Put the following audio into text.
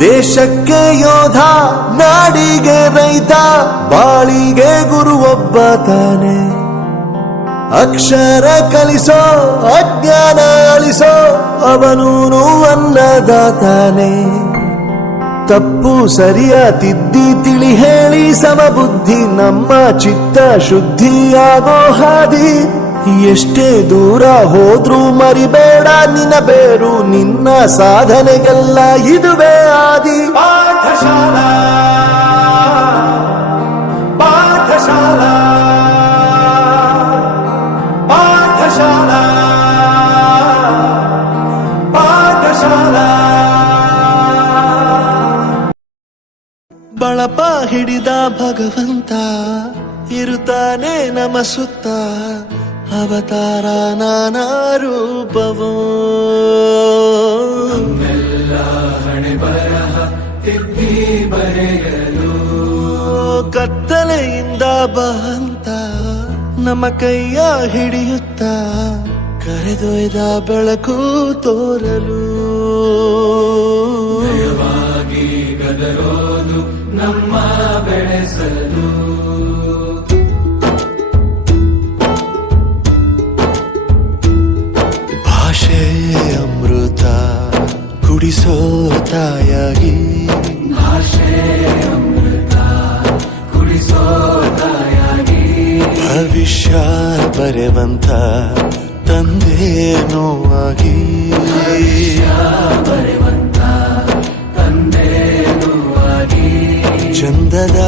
ದೇಶಕ್ಕೆ ಯೋಧ, ನಾಡಿಗೆ ರೈತ, ಬಾಳಿಗೆ ಗುರು ಒಬ್ಬ ತಾನೆ. ಅಕ್ಷರ ಕಲಿಸೋ, ಅಜ್ಞಾನ ಅಳಿಸೋ, ಅವನೂನು ಅನ್ನದಾತಾನೆ. ತಪ್ಪು ಸರಿಯ ತಿದ್ದಿ ತಿಳಿ ಹೇಳಿ ಸಮಬುದ್ಧಿ ನಮ್ಮ ಚಿತ್ತ ಶುದ್ಧಿಯಾಗೋ ಹಾದಿ. ಎಷ್ಟೇ ದೂರ ಹೋದ್ರೂ ಮರಿಬೇಡ ನಿನ್ನ ಬೇರು, ನಿನ್ನ ಸಾಧನೆಗೆಲ್ಲ ಇದುವೇ ಆದಿ. ಪಾಠಶಾಲಾ ಪಾಠಶಾಲಾ ಪಾಠಶಾಲಾ ಪಾಠಶಾಲಾ. ಬಳಪ ಹಿಡಿದ ಭಗವಂತ ಇರುತ್ತಾನೆ ನಮ ಸುತ್ತ, ಅವತಾರ ನಾನಾ ರೂಪವೋ. ಹಣೆ ಬರಹ ತಿದ್ದಿ ಬರೆಯಲು ಕತ್ತಲೆಯಿಂದ ಬಹಂತ ನಮ್ಮ ಕೈಯ ಹಿಡಿಯುತ್ತ, ಕರೆದೊಯ್ದ ಬೆಳಕು ತೋರಲು. ಭಯವಾಗಿ ಗದರೋದು ನಮ್ಮ ಬೆಳೆಸಲು. ಭಾಷೆ ಅಮೃತ ಕುಡಿಸೋ ತಾಯಾಗಿ, ಭಾಷೆ ಅಮೃತ ಕುಡಿಸೋ ತಾಯಾಗಿ. ಭವಿಷ್ಯ ಬರೆವಂತ ತಂದೇನೋ ಆಗಿ, ಬರೆವಂತ ತಂದೇನೂ ಆಗಿ. ಚಂದದ